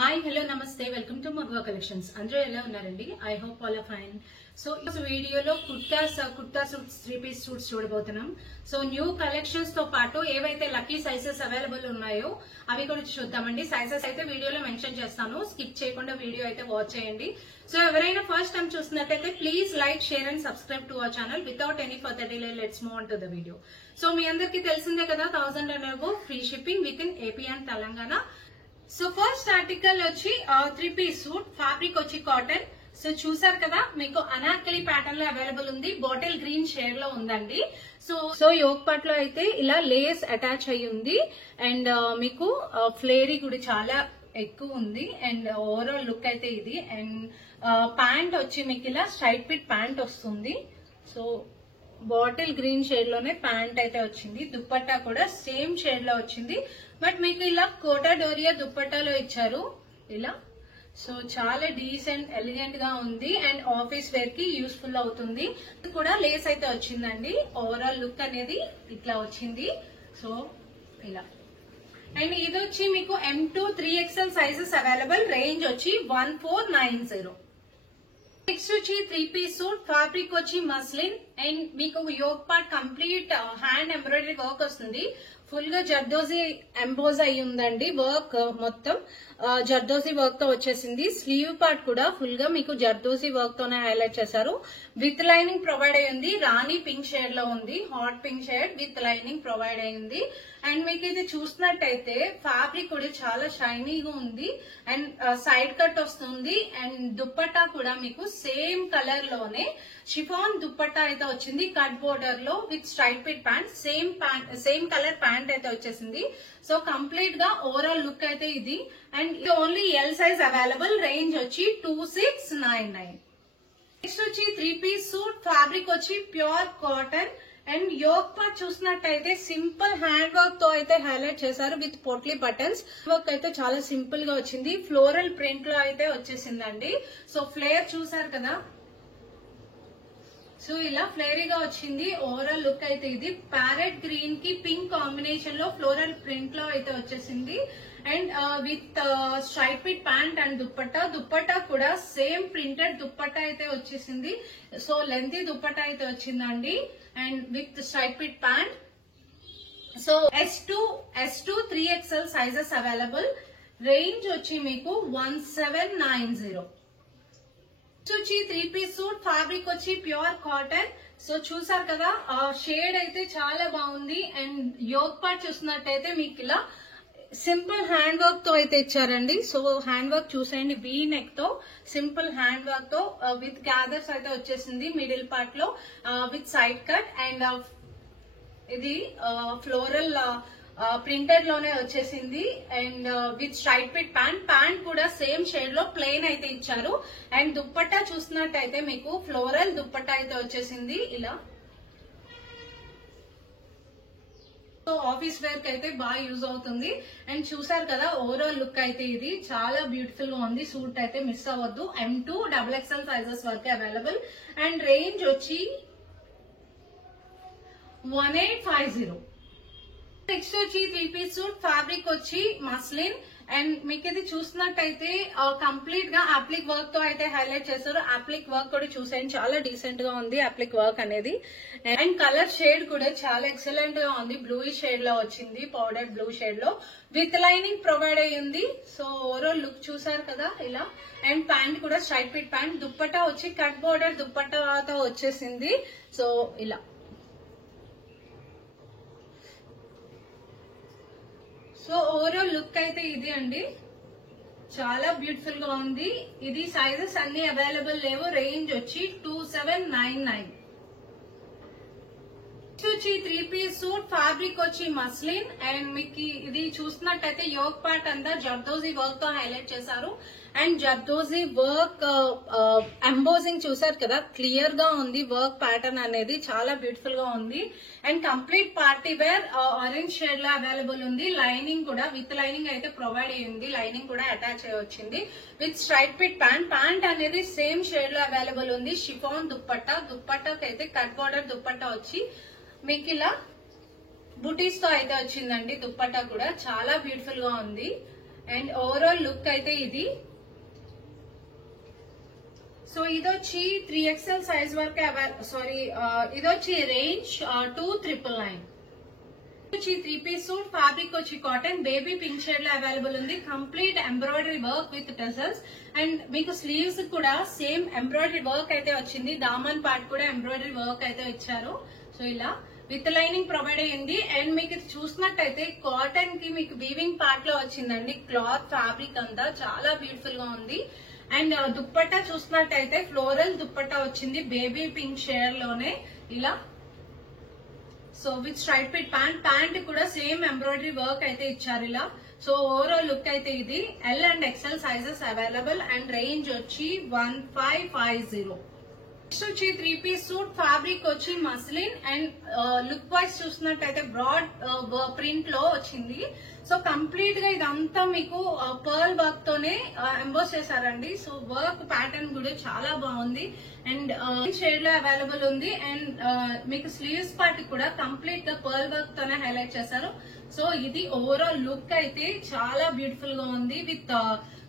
Hi hello నమస్తే welcome to Maguva collections. అందరూ ఎలా ఉన్నారండి? I hope all are fine. So ఈ వీడియోలో కుర్తా సూట్స్ 3 పీస్ సూట్స్ చూడబోతున్నాం. సో న్యూ కలెక్షన్స్ తో పాటు ఏవైతే లక్కీ సైజెస్ అవైలబుల్ ఉన్నాయో అవి కూడా చూద్దామండి. సైజెస్ అయితే వీడియోలో మెన్షన్ చేస్తాను, స్కిప్ చేయకుండా వీడియో అయితే వాచ్ చేయండి. సో ఎవరైనా ఫస్ట్ టైం చూస్తున్నట్లయితే please like, share and subscribe to our channel. Without any further delay let's move on to the video. So మీ అందరికీ తెలిసిందే కదా, 1000 and above free shipping within AP and Telangana. So first article వచ్చి 3 piece suit, fabric వచ్చి cotton. So చూసారు కదా, మీకు Anarkali pattern లో అవైలబుల్ ఉంది. బాటిల్ గ్రీన్ షేడ్ లో ఉందండి. సో యోక్ పార్ట్ లో అయితే ఇలా లేస్ అటాచ్ అయ్యి ఉంది అండ్ మీకు ఫ్లేరీ కూడా చాలా ఎక్కువ ఉంది అండ్ ఓవరాల్ లుక్ అయితే ఇది. అండ్ ప్యాంట్ వచ్చి మీకు ఇలా స్ట్రైట్ ఫిట్ ప్యాంట్ వస్తుంది. సో బాటిల్ గ్రీన్ షేడ్ లోనే ప్యాంట్ అయితే వచ్చింది. దుప్పట్టా కూడా సేమ్ షేడ్ లో వచ్చింది, బట్ మీకు ఇలా కోటా డోరియా దుప్పట్టాలో ఇచ్చారు ఇలా. సో చాలా డీసెంట్ ఎలిగెంట్ గా ఉంది అండ్ ఆఫీస్ వేర్ కి యూస్ఫుల్ అవుతుంది. కూడా లేస్ అయితే వచ్చిందండి. ఓవరాల్ లుక్ అనేది ఇట్లా వచ్చింది. సో ఇలా. అండ్ ఇది వచ్చి మీకు M2 3XL sizes available. Range వచ్చి 1490. నెక్స్ట్ వచ్చి 3 పీస్ సూట్, ఫ్యాబ్రిక్ వచ్చి మస్లిన్ అండ్ మీకు yoke part complete hand embroidery work వస్తుంది. ఫుల్ గా జర్దోజీ ఎంబోజ్ అయి ఉందండి. వర్క్ మొత్తం జర్దోజీ వర్క్ తో వచ్చేసింది. స్లీవ్ పార్ట్ కూడా ఫుల్ గా మీకు జర్దోజీ వర్క్ తోనే హైలైట్ చేశారు. విత్ లైనింగ్ ప్రొవైడ్ అయ్యింది. రాణి పింక్ షేడ్ లో ఉంది, hot pink shade with lining provide అయ్యింది. అండ్ మీకు ఇది చూసినట్టయితే ఫ్యాబ్రిక్ కూడా చాలా షైనీగా ఉంది అండ్ సైడ్ కట్ వస్తుంది. అండ్ దుప్పట్టా కూడా మీకు సేమ్ కలర్ లోనే షిఫాన్ దుప్పట్టా అయితే వచ్చింది. కట్ బోర్డర్ లో with straight fit pant, same colour pant అయితే వచ్చేసింది. సో కంప్లీట్ గా ఓవరాల్ లుక్ అయితే ఇది. అండ్ ఇది only L size available. Range వచ్చి 2699. నెక్స్ట్ వచ్చి 3 పీస్ సూట్, ఫ్యాబ్రిక్ వచ్చి pure cotton and yoke part చూసినట్టయితే సింపుల్ హ్యాండ్ వర్క్ తో అయితే హైలైట్ చేశారు విత్ పోట్లీ బటన్స్. వర్క్ అయితే చాలా సింపుల్ గా వచ్చింది. ఫ్లోరల్ ప్రింట్ లో అయితే వచ్చేసిందండి. సో ఫ్లేర్ చూసారు కదా, సో ఇలా ఫ్లేరీగా వచ్చింది. ఓవరాల్ లుక్ అయితే ఇది. ప్యారెట్ గ్రీన్ కి పింక్ కాంబినేషన్ లో ఫ్లోరల్ ప్రింట్ లో అయితే వచ్చేసింది. And with straight fit pant and dupatta కూడా సేమ్ ప్రింటెడ్ దుప్పట్టా అయితే వచ్చేసింది. సో లెంతీ దుప్పట్టా అయితే వచ్చిందండి and with straight fit pant. So S2 3XL sizes available. Range వచ్చి మీకు 1790. వచ్చి 3 పీస్ సూట్, ఫ్యాబ్రిక్ వచ్చి ప్యూర్ కాటన్. సో చూసారు కదా, షేడ్ అయితే చాలా బాగుంది. అండ్ యోక్ పార్ట్ చూసినట్టయితే మీకు ఇలా సింపుల్ హ్యాండ్ వర్క్ తో అయితే ఇచ్చారండి. సో హ్యాండ్ వర్క్ చూసేయండి, వీ నెక్ తో సింపుల్ హ్యాండ్ వర్క్ తో విత్ గ్యాదర్స్ అయితే వచ్చేసింది మిడిల్ పార్ట్ లో విత్ సైడ్ కట్. అండ్ ఇది ఫ్లోరల్ ప్రింటెడ్ లోనే వచ్చేసింది and with straight fit pant కూడా సేమ్ షేడ్ లో ప్లెయిన్ అయితే ఇచ్చారు. అండ్ దుప్పట్టా చూసినట్టయితే మీకు ఫ్లోరల్ దుప్పట్టా అయితే వచ్చేసింది ఇలా. సో ఆఫీస్ వేర్ కి అయితే బాగా యూజ్ అవుతుంది. అండ్ చూసారు కదా, ఓవరాల్ లుక్ అయితే ఇది చాలా బ్యూటిఫుల్ గా ఉంది. సూట్ అయితే మిస్ అవ్వద్దు. M2 XXL సైజెస్ వరకు అవైలబుల్. అండ్ రేంజ్ వచ్చి 1850. నెక్స్ట్ వచ్చి 3 పీస్ సూట్, ఫ్యాబ్రిక్ వచ్చి మస్లిన్ అండ్ మీకు ఇది చూసినట్టయితే కంప్లీట్ గా అప్లిక్ వర్క్ తో అయితే హైలైట్ చేశారు. అప్లిక్ వర్క్ కూడా చూసేయండి, చాలా డీసెంట్ గా ఉంది అప్లిక్ వర్క్ అనేది. అండ్ కలర్ షేడ్ కూడా చాలా ఎక్సలెంట్ గా ఉంది. బ్లూ షేడ్ లో వచ్చింది, పౌడర్ బ్లూ షేడ్ లో విత్ లైనింగ్ ప్రొవైడ్ అయ్యి ఉంది. సో ఓవరాల్ లుక్ చూసారు కదా ఇలా. అండ్ ప్యాంట్ కూడా స్ట్రైట్ ఫిట్ ప్యాంట్. దుప్పట్టా వచ్చి కట్ బోర్డర్ దుప్పట్టాతో వచ్చేసింది. సో ఇలా. సో ఓవరాల్ లుక్ అయితే ఇది అండి, చాలా బ్యూటిఫుల్ గా ఉంది. ఇది సైజెస్ అన్ని అవైలబుల్ లేవు. రేంజ్ వచ్చి 2799. వచ్చి 3 పీస్ సూట్, ఫ్యాబ్రిక్ వచ్చి మస్లిన్ అండ్ మీకు ఇది చూసినట్టయితే యోక్ పార్ట్ అంతా జర్దోజీ వర్క్ తో హైలైట్ చేశారు. అండ్ జర్దోజీ వర్క్ ఎంబోజింగ్ చూసారు కదా, క్లియర్ గా ఉంది. వర్క్ ప్యాటర్న్ అనేది చాలా బ్యూటిఫుల్ గా ఉంది. And complete party wear orange shade లో అవైలబుల్ ఉంది. లైనింగ్ కూడా విత్ లైనింగ్ అయితే ప్రొవైడ్ అయ్యింది. లైనింగ్ కూడా అటాచ్ అయ్యి వచ్చింది విత్ స్ట్రైట్ ఫిట్ ప్యాంట్ అనేది సేమ్ షేడ్ లో అవైలబుల్ ఉంది. షిఫాన్ దుప్పట్టాకి అయితే కట్ బోర్డర్ దుప్పట్టా వచ్చి మీకు ఇలా బుటీస్ తో అయితే వచ్చిందండి. దుప్పట్టా కూడా చాలా బ్యూటిఫుల్ గా ఉంది. అండ్ ఓవరాల్ లుక్ అయితే ఇది. సో ఇదొచ్చి 3XL సైజ్ వరకు ఇదొచ్చి రేంజ్ 2999. వచ్చి 3-piece సూట్, ఫ్యాబ్రిక్ వచ్చి కాటన్, బేబీ పింక్ షేడ్ లో అవైలబుల్ ఉంది. Complete embroidery work with tassels and మీకు స్లీవ్స్ కూడా సేమ్ ఎంబ్రాయిడరీ వర్క్ అయితే వచ్చింది. దామన్ పార్ట్ కూడా ఎంబ్రాయిడరీ వర్క్ అయితే ఇచ్చారు. సో ఇలా విత్ లైనింగ్ ప్రొవైడ్ అయ్యింది. అండ్ మీకు ఇది చూసినట్టయితే కాటన్ కి మీకు వీవింగ్ పార్ట్ లో వచ్చిందండి. క్లాత్ ఫ్యాబ్రిక్ అంతా చాలా బ్యూటిఫుల్ గా ఉంది. అండ్ దుప్పట్టా చూసినట్టయితే ఫ్లోరల్ దుప్పట్టా వచ్చింది బేబీ పింక్ షేడ్ లోనే ఇలా. So with straight fit pant కూడా సేమ్ ఎంబ్రాయిడరీ వర్క్ అయితే ఇచ్చారు ఇలా. సో ఓవరాల్ లుక్ అయితే ఇది. L and XL sizes available and range వచ్చి 1550. నెక్స్ట్ వచ్చి 3-piece సూట్, ఫ్యాబ్రిక్ వచ్చి మస్లిన్ అండ్ లుక్ వైజ్ చూసినట్టయితే బ్రాడ్ ప్రింట్ లో వచ్చింది. సో కంప్లీట్ గా ఇదంతా మీకు పర్ల్ వర్క్ తోనే ఎంబోస్ చేశారండి. సో వర్క్ ప్యాటర్న్ కూడా చాలా బాగుంది అండ్ షేడ్ లో అవైలబుల్ ఉంది. అండ్ మీకు స్లీవ్స్ పార్ట్ కూడా కంప్లీట్ గా పర్ల్ వర్క్ తోనే హైలైట్ చేశారు. సో ఇది ఓవరాల్ లుక్ అయితే చాలా బ్యూటిఫుల్ గా ఉంది. With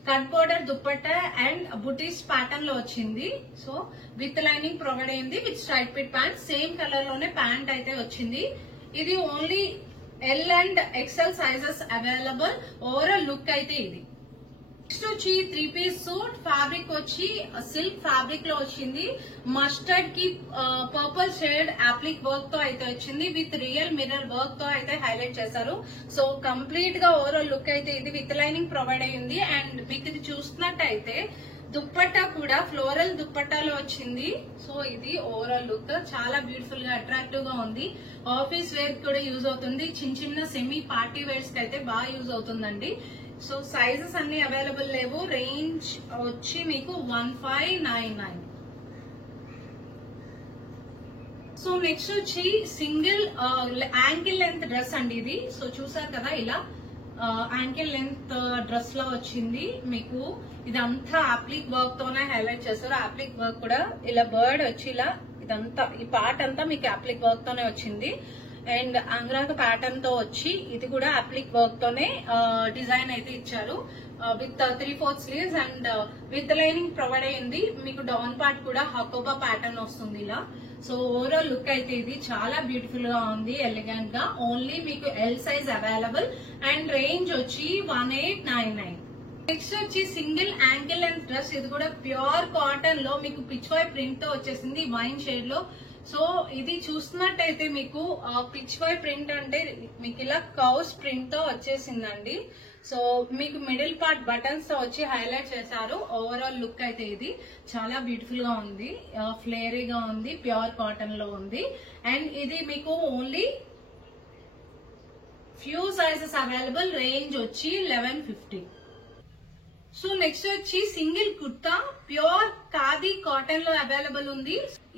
cut border dupatta and buttis pattern లో వచ్చింది. సో విత్ లైనింగ్ ప్రొవైడ్ అయింది with straight fit pant. Same colour లోనే ప్యాంట్ అయితే వచ్చింది. ఇది only L and XL sizes available. Overall look అయితే ఇది. నెక్స్ట్ వచ్చి 3-piece సూట్, ఫ్యాబ్రిక్ వచ్చి సిల్క్ ఫ్యాబ్రిక్ లో వచ్చింది. మస్టర్డ్ కి పర్పుల్ షేడ్ అప్లిక్ వర్క్ తో అయితే వచ్చింది. విత్ రియల్ మిర్రర్ వర్క్ తో అయితే హైలైట్ చేశారు. సో కంప్లీట్ గా ఓవరాల్ లుక్ అయితే ఇది. విత్ లైనింగ్ ప్రొవైడ్ అయ్యింది. అండ్ మీకు ఇది చూస్తున్నట్టయితే దుప్పట్టా కూడా ఫ్లోరల్ దుప్పట్టాలో వచ్చింది. సో ఇది ఓవరాల్ లుక్ చాలా బ్యూటిఫుల్ గా అట్రాక్టివ్ గా ఉంది. ఆఫీస్ వేర్ కూడా యూజ్ అవుతుంది. చిన్న సెమీ పార్టీ వేర్స్ కి అయితే బాగా యూజ్ అవుతుందండి. సో సైజెస్ అన్ని అవైలబుల్ లేవు. రేంజ్ వచ్చి మీకు 1599. సో నెక్స్ట్ వచ్చి సింగిల్ యాంకిల్ లెంత్ డ్రెస్ అండి ఇది. సో చూసారు కదా ఇలా యాంకిల్ లెంత్ డ్రెస్ లో వచ్చింది. మీకు ఇదంతా అప్లిక్ వర్క్ తోనే హైలైట్ చేస్తారు. అప్లిక్ వర్క్ కూడా ఇలా బర్డ్ వచ్చి ఇలా ఇదంతా ఈ పార్ట్ అంతా మీకు అప్లిక్ వర్క్ తోనే వచ్చింది. అండ్ అంగ్రాక ప్యాటర్న్ తో వచ్చి ఇది కూడా అప్లిక్ వర్క్ తోనే డిజైన్ అయితే ఇచ్చారు. With 3/4 sleeves and with lining provide అయ్యింది. మీకు డౌన్ పార్ట్ కూడా హకోబా ప్యాటర్న్ వస్తుంది ఇలా. సో ఓవరాల్ లుక్ అయితే ఇది చాలా బ్యూటిఫుల్ గా ఉంది, ఎలిగెంట్ గా. ఓన్లీ మీకు L size available and range వచ్చి 1899. నెక్స్ట్ వచ్చి సింగిల్ యాంకిల్ లెంత్ డ్రెస్. ఇది కూడా ప్యూర్ కాటన్ లో మీకు పిచ్వాయ్ ప్రింట్ తో వచ్చేసింది వైన్ షేడ్ లో. సో ఇది చూస్తున్నట్టయితే మీకు పిచ్వాయ్ ప్రింట్ అంటే మీకు ఇలా కౌస్ ప్రింట్ తో వచ్చేసిందండి. సో మీకు మిడిల్ పార్ట్ బటన్స్ తో వచ్చి హైలైట్ చేశారు. ఓవరాల్ లుక్ అయితే ఇది చాలా బ్యూటిఫుల్ గా ఉంది, ఫ్లేరీగా ఉంది, ప్యూర్ కాటన్ లో ఉంది. అండ్ ఇది మీకు only few sizes available. Range వచ్చి 1150. సో నెక్స్ట్ వచ్చి single kurta pure khadi cotton లో అవైలబుల్ ఉంది.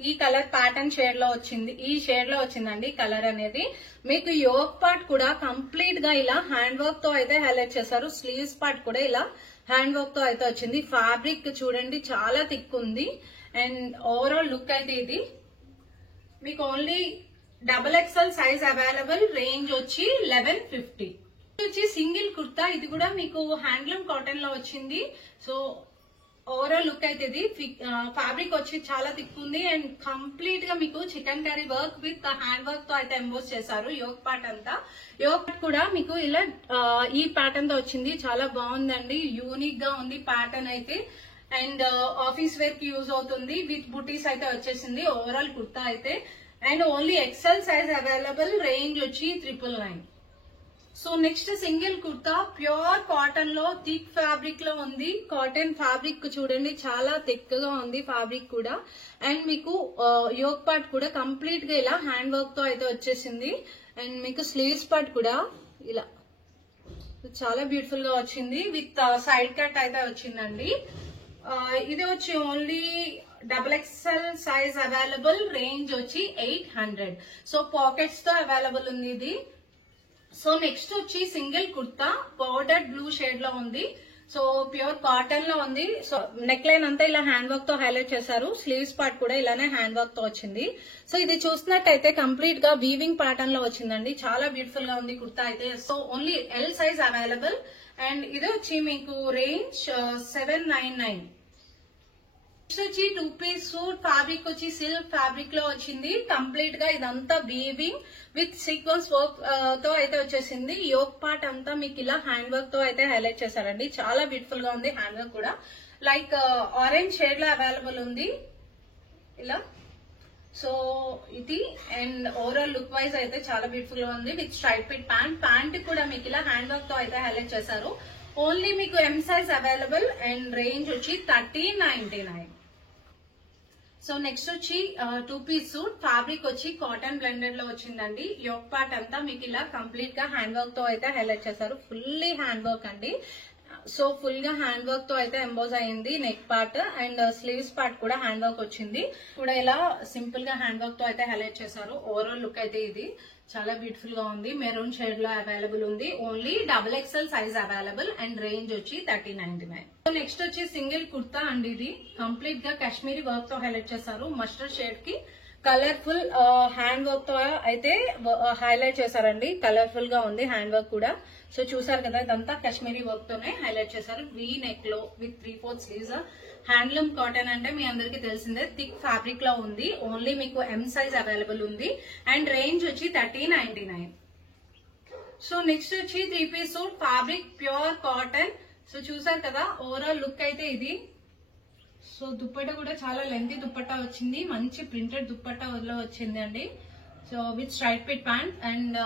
ఈ కలర్ ప్యాటర్న్ షేడ్ లో వచ్చింది, ఈ షేడ్ లో వచ్చిందండి కలర్ అనేది. మీకు యోక్ పార్ట్ కూడా కంప్లీట్ గా ఇలా హ్యాండ్ వర్క్ తో అయితే హైలైట్ చేశారు. స్లీవ్స్ పార్ట్ కూడా ఇలా హ్యాండ్ వర్క్ తో అయితే వచ్చింది. ఫ్యాబ్రిక్ చూడండి చాలా థిక్ ఉంది. అండ్ ఓవరాల్ లుక్ అయితే ఇది మీకు only XXL size available. Range వచ్చి 1150. వచ్చి సింగిల్ కుర్తా. ఇది కూడా మీకు హ్యాండ్లూమ్ కాటన్ లో వచ్చింది. సో ఓవరాల్ లుక్ అయితే ఇది. ఫ్యాబ్రిక్ వచ్చి చాలా థిక్ ఉంది అండ్ కంప్లీట్ గా మీకు chicken curry work with hand work తో అయితే ఎంబోస్ చేశారు. యోక్ పార్ట్ అంతా, యోక్ పార్ట్ కూడా మీకు ఇలా ఈ ప్యాటర్న్ తో వచ్చింది. చాలా బాగుందండి, యూనిక్ గా ఉంది ప్యాటర్న్ అయితే. అండ్ ఆఫీస్ వేర్ కి యూజ్ అవుతుంది. విత్ బుటీస్ అయితే వచ్చేసింది ఓవరాల్ కుర్తా అయితే. And only XL size available. Range వచ్చి 999. So next single kurta pure cotton లో థిక్ ఫ్యాబ్రిక్ లో ఉంది. కాటన్ ఫ్యాబ్రిక్ చూడండి చాలా థిక్ గా ఉంది ఫ్యాబ్రిక్ కూడా. అండ్ మీకు యోక్ పార్ట్ కూడా కంప్లీట్ గా ఇలా హ్యాండ్ వర్క్ తో అయితే వచ్చేసింది. అండ్ మీకు స్లీవ్స్ పార్ట్ కూడా ఇలా చాలా బ్యూటిఫుల్ గా వచ్చింది. విత్ సైడ్ కట్ అయితే వచ్చిందండి. ఇది వచ్చి only XXL size available. Range వచ్చి 800. సో పాకెట్స్ తో అవైలబుల్ ఉంది ఇది. సో నెక్స్ట్ వచ్చి single kurta powder blue shade లో ఉంది. సో ప్యూర్ కాటన్ లో ఉంది. సో నెక్ లైన్ అంతా ఇలా హ్యాండ్ వర్క్ తో హైలైట్ చేశారు. స్లీవ్స్ పార్ట్ కూడా ఇలానే హ్యాండ్ వర్క్ తో వచ్చింది. సో ఇది చూసినట్టయితే కంప్లీట్ గా వీవింగ్ ప్యాటర్న్ లో వచ్చిందండి. చాలా బ్యూటిఫుల్ గా ఉంది కుర్తా అయితే. So only L size available and ఇది వచ్చి మీకు రేంజ్ 799. నెక్స్ట్ వచ్చి 2 పీస్ సూట్ ఫ్యాబ్రిక్ వచ్చి సిల్క్ ఫ్యాబ్రిక్ లో వచ్చింది. కంప్లీట్ గా ఇదంతా వీవింగ్ విత్ సీక్వెన్స్ వర్క్ తో అయితే వచ్చేసింది. యోక్ పార్ట్ అంతా మీకు ఇలా హ్యాండ్ వర్క్ తో అయితే హైలైట్ చేశారండి. చాలా బ్యూటిఫుల్ గా ఉంది. హ్యాండ్ వర్క్ కూడా లైక్ ఆరెంజ్ షేడ్ లో అవైలబుల్ ఉంది ఇలా. సో ఇది అండ్ ఓవరాల్ లుక్ వైజ్ అయితే చాలా బ్యూటిఫుల్ గా ఉంది with stripe fit pant. Pant కూడా మీకు ఇలా హ్యాండ్ వర్క్ తో అయితే హైలైట్ చేశారు. ఓన్లీ మీకు M size available and range వచ్చి 1399. సో నెక్స్ట్ వచ్చి 2 పీస్ సూట్ ఫ్యాబ్రిక్ వచ్చి కాటన్ బ్లెండెడ్ లో వచ్చిందండి. యోక్ పార్ట్ అంతా మీకు ఇలా కంప్లీట్ గా హ్యాండ్ వర్క్ తో అయితే హైలైట్ చేశారు. ఫుల్లీ హ్యాండ్ వర్క్ అండి. సో ఫుల్ గా హ్యాండ్ వర్క్ తో అయితే ఎంబోజ్ అయింది neck part and sleeves part కూడా హ్యాండ్ వర్క్ వచ్చింది. కూడా ఇలా సింపుల్ గా హ్యాండ్ వర్క్ తో అయితే హైలైట్ చేశారు. ఓవరాల్ లుక్ అయితే ఇది చాలా బ్యూటిఫుల్ గా ఉంది. మెరూన్ షేడ్ లో అవైలబుల్ ఉంది. Only XXL size available and range వచ్చి 1399. సో నెక్స్ట్ వచ్చి సింగిల్ కుర్తా అండి. ఇది కంప్లీట్ గా కాశ్మీరీ వర్క్ తో హైలైట్ చేశారు. మస్టర్డ్ షేడ్ కి కలర్ఫుల్ హ్యాండ్ వర్క్ తో అయితే హైలైట్ చేశారండి. కలర్ఫుల్ గా ఉంది హ్యాండ్ వర్క్ కూడా. సో చూసారు కదా, ఇదంతా కాశ్మీరీ వర్క్ తోనే హైలైట్ చేశారు. వీ నెక్ లో విత్ 3/4 స్లీవ్స్. హ్యాండ్లూమ్ కాటన్ అంటే మీ అందరికి తెలిసిందే, థిక్ ఫ్యాబ్రిక్ లో ఉంది. ఓన్లీ మీకు ఎం సైజ్ అవైలబుల్ ఉంది అండ్ రేంజ్ వచ్చి 1399. సో నెక్స్ట్ వచ్చి 3 piece suit fabric pure cotton. So చూసారు కదా, ఓవరాల్ లుక్ అయితే ఇది. సో దుప్పట్టా కూడా చాలా లెంతీ దుప్పట్టా వచ్చింది. మంచి ప్రింటెడ్ దుప్పట్టా లో వచ్చింది అండి. So with straight fit pant and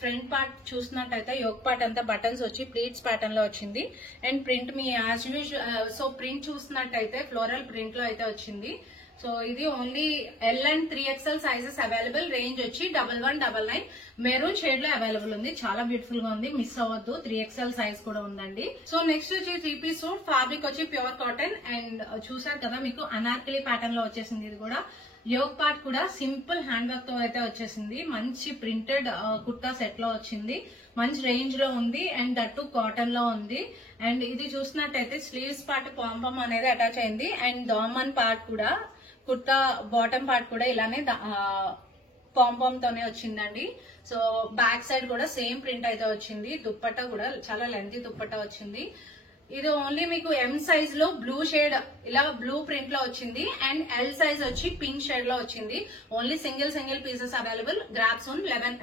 front part చూసినట్టయితే యోక్ పార్ట్ అంతా బటన్స్ వచ్చి ప్లీట్స్ ప్యాటర్న్ లో వచ్చింది. And print me as usual so print చూసినట్టయితే ఫ్లోరల్ ప్రింట్ లో అయితే వచ్చింది. సో ఇది only L and 3XL sizes available. Range వచ్చి 1199. మెరూన్ షేడ్ లో అవైలబుల్ ఉంది. చాలా బ్యూటిఫుల్ గా ఉంది. మిస్ అవ్వద్దు. 3XL సైజ్ కూడా ఉందండి. సో నెక్స్ట్ వచ్చి 3 పీస్ సూట్ ఫ్యాబ్రిక్ వచ్చి ప్యూర్ కాటన్ అండ్ చూసారు కదా, మీకు అనార్కలి ప్యాటర్న్ లో వచ్చేసింది. ఇది కూడా యోక్ పార్ట్ కూడా సింపుల్ హ్యాండ్ వర్క్ తో అయితే వచ్చేసింది. మంచి ప్రింటెడ్ కుర్తా సెట్ లో వచ్చింది. మంచి రేంజ్ లో ఉంది అండ్ దట్టు కాటన్ లో ఉంది. అండ్ ఇది చూసినట్టయితే స్లీవ్స్ పార్ట్ పాంపమ్ అనేది అటాచ్ అయింది అండ్ దామన్ పార్ట్ కూడా కుర్తా బాటమ్ పార్ట్ కూడా ఇలానే పాంపమ్ తోనే వచ్చిందండి. సో బ్యాక్ సైడ్ కూడా సేమ్ ప్రింట్ అయితే వచ్చింది. దుప్పట్టా కూడా చాలా లెంతీ దుప్పట్టా వచ్చింది. ఇది ఓన్లీ మీకు ఎం సైజ్ లో బ్లూ షేడ్ ఇలా బ్లూ ప్రింట్ లో వచ్చింది అండ్ ఎల్ సైజ్ వచ్చి పింక్ షేడ్ లో వచ్చింది. Only single pieces available. Grab సోన్ 11.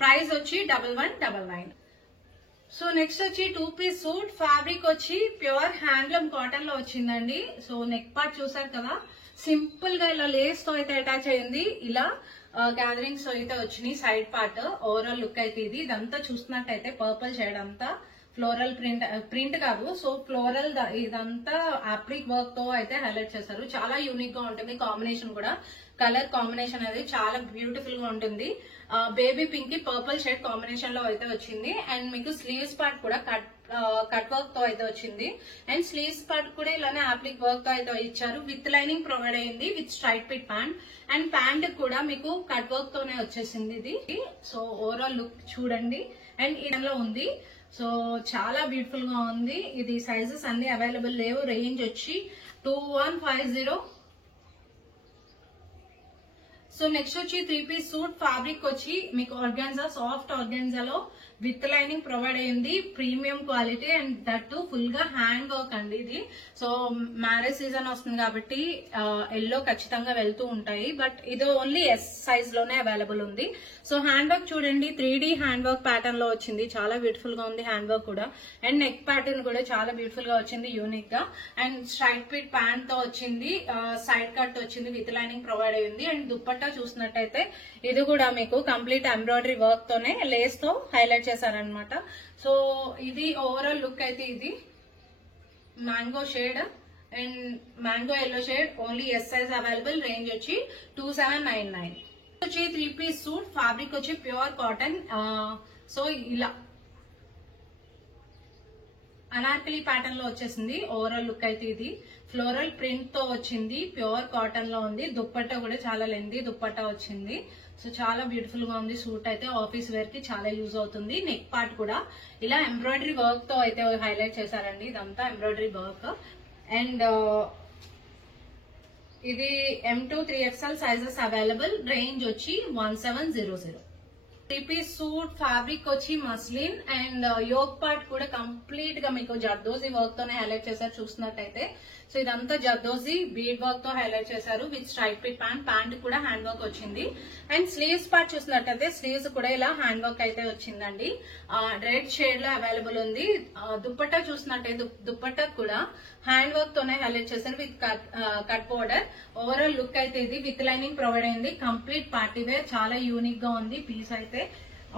ప్రైస్ వచ్చి 1199. సో నెక్స్ట్ వచ్చి 2 పీస్ సూట్ ఫ్యాబ్రిక్ వచ్చి ప్యూర్ హ్యాండ్లూమ్ కాటన్ లో వచ్చిందండి. సో నెక్ పార్ట్ చూసారు కదా, సింపుల్ గా ఇలా లేస్ తో అయితే అటాచ్ అయింది. ఇలా గ్యాదరింగ్స్ అయితే వచ్చినాయి సైడ్ పార్ట్. ఓవరాల్ లుక్ అయితే ఇది. ఇదంతా చూసినట్టయితే పర్పుల్ షేడ్ అంతా ఫ్లోరల్ ప్రింట్ కాదు. సో ఫ్లోరల్ ఇదంతా ఆప్రిక్ వర్క్ తో అయితే హైలైట్ చేశారు. చాలా యూనిక్ గా ఉంటుంది. కాంబినేషన్ కూడా కలర్ కాంబినేషన్ అనేది చాలా బ్యూటిఫుల్ గా ఉంటుంది. బేబీ పింక్ కి పర్పుల్ షేడ్ కాంబినేషన్ లో అయితే వచ్చింది. అండ్ మీకు స్లీవ్స్ పార్ట్ కూడా కట్ వర్క్ తో అయితే వచ్చింది. అండ్ స్లీవ్స్ పార్ట్ కూడా ఇలానే ఆప్లిక్ వర్క్ తో అయితే ఇచ్చారు. విత్ లైనింగ్ ప్రొవైడ్ అయింది with straight fit pant. And pant కూడా మీకు కట్ వర్క్ తోనే వచ్చేసింది ఇది. సో ఓవరాల్ లుక్ చూడండి. అండ్ ఇదంలో ఉంది. సో చాలా బ్యూటిఫుల్ గా ఉంది. ఇది సైజెస్ అన్ని అవైలబుల్ లేవు. రేంజ్ వచ్చి 2150. సో నెక్స్ట్ వచ్చి 3 పీస్ సూట్ ఫ్యాబ్రిక్ వచ్చి మీకు ఆర్గాన్జా, సాఫ్ట్ ఆర్గాన్జాలో విత్ లైనింగ్ ప్రొవైడ్ అయింది. Premium quality and that full గా హ్యాండ్ వర్క్ అండి ఇది. సో మ్యారేజ్ సీజన్ వస్తుంది కాబట్టి ఎల్లో ఖచ్చితంగా వెళ్తూ ఉంటాయి. బట్ ఇది ఓన్లీ ఎస్ సైజ్ లోనే అవైలబుల్ ఉంది. సో హ్యాండ్ వర్క్ చూడండి, 3D హ్యాండ్ వర్క్ ప్యాటర్న్ లో వచ్చింది. చాలా బ్యూటిఫుల్ గా ఉంది హ్యాండ్ వర్క్ కూడా. అండ్ నెక్ ప్యాటర్న్ కూడా చాలా బ్యూటిఫుల్ గా వచ్చింది, యూనిక్ గా. అండ్ స్ట్రైట్ ఫిట్ ప్యాంట్ తో వచ్చింది. సైడ్ కట్ వచ్చింది, విత్ లైనింగ్ ప్రొవైడ్ అయింది. అండ్ దుప్పట్టా చూసినట్టయితే ఇది కూడా మీకు కంప్లీట్ ఎంబ్రాయిడరీ వర్క్ తోనే లేస్ తో హైలైట్ చేశారనమాట. సో ఇది ఓవరాల్ లుక్ అయితే ఇది. Mango shade and mango yellow shade. Only S size available. Range వచ్చి 2799. వచ్చి 3 పీస్ సూట్ ఫ్యాబ్రిక్ వచ్చి ప్యూర్ కాటన్. సో ఇలా అనార్కలి ప్యాటర్న్ లో వచ్చేసింది. ఓవరాల్ లుక్ అయితే ఇది. ఫ్లోరల్ ప్రింట్ తో వచ్చింది. ప్యూర్ కాటన్ లో ఉంది. దుప్పట్టా కూడా చాలా లెంతీ దుప్పట్టా వచ్చింది. సో చాలా బ్యూటిఫుల్ గా ఉంది. సూట్ అయితే ఆఫీస్ వేర్ కి చాలా యూజ్ అవుతుంది. నెక్ పార్ట్ కూడా ఇలా ఎంబ్రాయిడరీ వర్క్ తో అయితే హైలైట్ చేశారండి. ఇదంతా ఎంబ్రాయిడరీ వర్క్. అండ్ ఇది M2 3XL sizes available. Range వచ్చి 1700. 3-piece సూట్ ఫ్యాబ్రిక్ వచ్చి మస్లిన్ అండ్ యోగ్ పార్ట్ కూడా కంప్లీట్ గా మీకు జర్దోజీ వర్క్ తోనే హైలైట్ చేశారు చూసినట్టయితే. సో ఇదంతా జర్దోజీ బీడ్ వర్క్ తో హైలైట్ చేశారు విత్ స్ట్రైప్ పిట్ ప్యాంట్ కూడా హ్యాండ్ వర్క్ వచ్చింది. అండ్ స్లీవ్స్ పార్ట్ చూసినట్టయితే స్లీవ్స్ కూడా ఇలా హ్యాండ్ వర్క్ అయితే వచ్చిందండి. రెడ్ షేడ్ లో అవైలబుల్ ఉంది. దుప్పట్టా చూసినట్టయితే దుప్పట్టా కూడా హ్యాండ్ వర్క్ తోనే హైలైట్ చేశారు with cut border. Overall look అయితే ఇది విత్ లైనింగ్ ప్రొవైడ్ అయింది. కంప్లీట్ పార్టీ వేర్, చాలా యూనిక్ గా ఉంది పీస్ అయితే.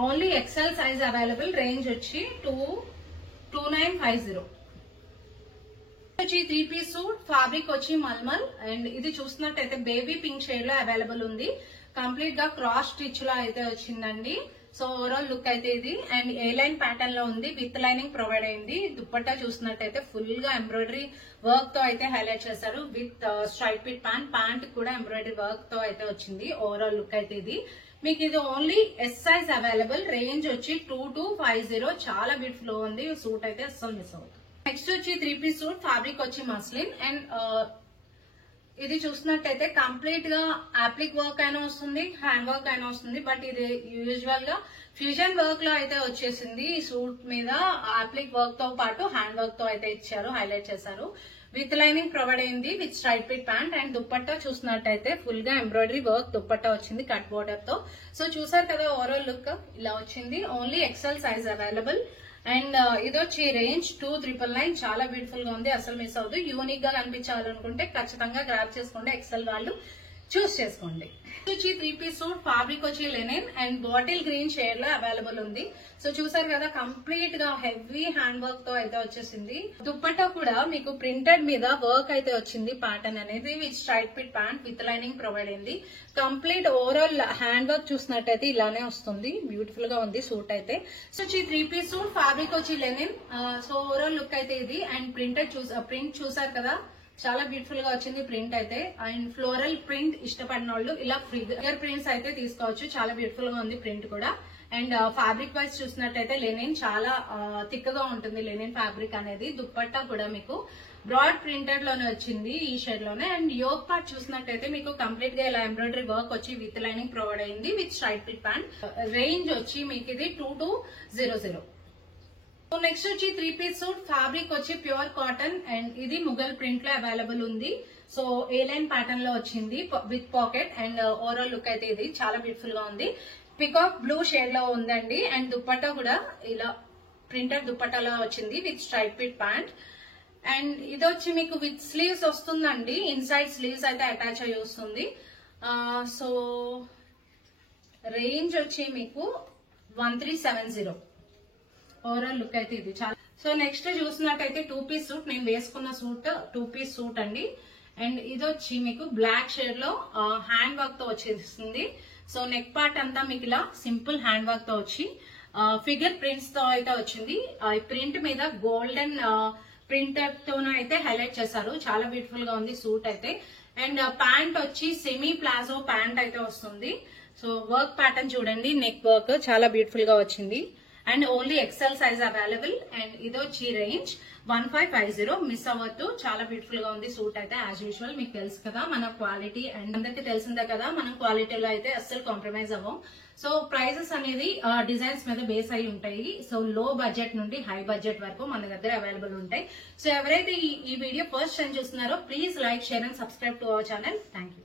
Only XL size available. Range వచ్చి 2950. వచ్చి 3-piece సూట్ ఫ్యాబ్రిక్ వచ్చి మల్మల్ అండ్ ఇది చూసినట్టయితే బేబీ పింక్ షేడ్ లో అవైలబుల్ ఉంది. కంప్లీట్ గా క్రాస్ స్టిచ్ లో అయితే వచ్చిందండి. సో ఓవరాల్ లుక్ అయితే ఇది అండ్ ఏ లైన్ ప్యాటర్న్ లో ఉంది విత్ లైనింగ్ ప్రొవైడ్ అయింది. దుప్పట్టా చూసినట్టయితే ఫుల్ గా ఎంబ్రాయిడరీ వర్క్ తో అయితే హైలైట్ చేశారు విత్ స్ట్రైప్ పిట్ ప్యాంట్ కూడా ఎంబ్రాయిడరీ వర్క్ తో అయితే వచ్చింది. ఓవరాల్ లుక్ అయితే ఇది మీకు ఇది only S size available. Range వచ్చి 2250. చాలా బ్యూటిఫుల్ ఉంది సూట్ అయితే అస్సలు మిస్ అవుతుంది. నెక్స్ట్ వచ్చి 3-piece సూట్ ఫ్యాబ్రిక్ వచ్చి మస్లిన్ అండ్ ఇది చూసినట్టయితే కంప్లీట్ గా అప్లిక్ వర్క్ అయినా వస్తుంది, హ్యాండ్ వర్క్ అయినా వస్తుంది. బట్ ఇది యూజువల్ గా ఫ్యూజన్ వర్క్ లో అయితే వచ్చేసింది. ఈ సూట్ మీద అప్లిక్ వర్క్ తో పాటు హ్యాండ్ వర్క్ తో అయితే ఇచ్చారు, హైలైట్ చేశారు. విత్ లైనింగ్ ప్రొవైడ్ అయింది with stripe pit pant and dupatta చూసినట్టయితే ఫుల్ గా ఎంబ్రాయిడరీ వర్క్ దుప్పట్టా వచ్చింది కట్ బోర్డర్ తో. సో చూసారు కదా ఓవరాల్ లుక్ ఇలా వచ్చింది. Only XL size available and ఇది వచ్చి రేంజ్ 2999. చాలా బ్యూటిఫుల్ గా ఉంది, అసలు మిస్ అవ్వదు. యూనిక్ గా కనిపించాలనుకుంటే ఖచ్చితంగా గ్రాబ్ చేసుకోండి, ఎక్సెల్ వాళ్ళు చూస్ చేసుకోండి. వచ్చి 3-piece సూట్ ఫ్యాబ్రిక్ వచ్చి Lenin and bottle green shade లో అవైలబుల్ ఉంది. సో చూసారు కదా కంప్లీట్ గా హెవీ హ్యాండ్ వర్క్ తో అయితే వచ్చేసింది. దుప్పట్టా కూడా మీకు ప్రింటెడ్ మీద వర్క్ అయితే వచ్చింది ప్యాటర్న్ అనేది with stripe pit pant with lining provide అయింది. కంప్లీట్ ఓవరాల్ హ్యాండ్ వర్క్ చూసినట్టయితే ఇలానే వస్తుంది. బ్యూటిఫుల్ గా ఉంది సూట్ అయితే. సో వచ్చి 3-piece సూట్ ఫ్యాబ్రిక్ వచ్చి లెనిన్. సో ఓవరాల్ లుక్ అయితే ఇది అండ్ ప్రింట్ చూసారు కదా చాలా బ్యూటిఫుల్ గా వచ్చింది ప్రింట్ అయితే. అండ్ ఫ్లోరల్ ప్రింట్ ఇష్టపడిన వాళ్ళు ఇలా ఫిగర్ ప్రింట్స్ అయితే తీసుకోవచ్చు. చాలా బ్యూటిఫుల్ గా ఉంది ప్రింట్ కూడా. అండ్ ఫ్యాబ్రిక్ వైజ్ చూసినట్టయితే లెనిన్ చాలా థిక్ గా ఉంటుంది లెనిన్ ఫ్యాబ్రిక్ అనేది. దుప్పట్టా కూడా మీకు బ్రాడ్ ప్రింటెడ్ లోనే వచ్చింది ఈ షేడ్ లోనే. అండ్ యోగ్ పార్ట్ చూసినట్టయితే మీకు కంప్లీట్ గా ఇలా ఎంబ్రాయిడరీ వర్క్ వచ్చి విత్ లైనింగ్ ప్రొవైడ్ అయింది with stripe pit pant. Range వచ్చి మీకు ఇది 2200. సో నెక్స్ట్ వచ్చి 3-piece సూట్ ఫ్యాబ్రిక్ వచ్చి ప్యూర్ కాటన్ అండ్ ఇది ముగల్ ప్రింట్ లో అవైలబుల్ ఉంది. సో ఏ లైన్ ప్యాటర్న్ లో వచ్చింది with pocket and overall look అయితే ఇది చాలా బ్యూటిఫుల్ గా ఉంది. పికాక్ బ్లూ షేడ్ లో ఉందండి అండ్ దుప్పట్టా కూడా ఇలా ప్రింటెడ్ దుప్పట్టాలో వచ్చింది with stripe pit pant. And ఇది వచ్చి మీకు విత్ స్లీవ్స్ వస్తుందండి, ఇన్సైడ్ స్లీవ్స్ అయితే అటాచ్ అయ్యి వస్తుంది. సో రేంజ్ వచ్చి మీకు 1370. ఓవరాల్ లుక్ అయితే ఇది చాలా. సో నెక్స్ట్ చూసినట్టయితే 2-piece సూట్, నేను వేసుకున్న సూట్ 2-piece సూట్ అండి. అండ్ ఇది వచ్చి మీకు బ్లాక్ షేడ్ లో హ్యాండ్ వర్క్ తో వచ్చేస్తుంది. సో నెక్ పార్ట్ అంతా మీకు ఇలా సింపుల్ హ్యాండ్ వర్క్ తో వచ్చి ఫిగర్ ప్రింట్స్ తో అయితే వచ్చింది. ప్రింట్ మీద గోల్డెన్ ప్రింటర్ తోనూ అయితే హైలైట్ చేశారు. చాలా బ్యూటిఫుల్ గా ఉంది సూట్ అయితే. అండ్ ప్యాంట్ వచ్చి సెమీ ప్లాజో ప్యాంట్ అయితే వస్తుంది. సో వర్క్ ప్యాటర్న్ చూడండి, నెక్ వర్క్ చాలా బ్యూటిఫుల్ గా వచ్చింది and only XL size available. And ఇది వచ్చి రేంజ్ 1550. మిస్ అవ్వద్దు, చాలా బ్యూటిఫుల్ గా ఉంది సూట్ అయితే. యాజ్ యూజువల్ మీకు తెలుసు కదా మన క్వాలిటీ అండ్ అందరికి తెలిసిందే కదా మనం క్వాలిటీలో అయితే అస్సలు కాంప్రమైజ్ అవ్వం. సో ప్రైజెస్ అనేది డిజైన్స్ మీద బేస్ అయి ఉంటాయి. సో లో బడ్జెట్ నుండి హై బడ్జెట్ వరకు మన దగ్గర అవైలబుల్ ఉంటాయి. సో ఎవరైతే ఈ వీడియో ఫస్ట్ టైం చూస్తున్నారో please like, share and subscribe to our channel. Thank you.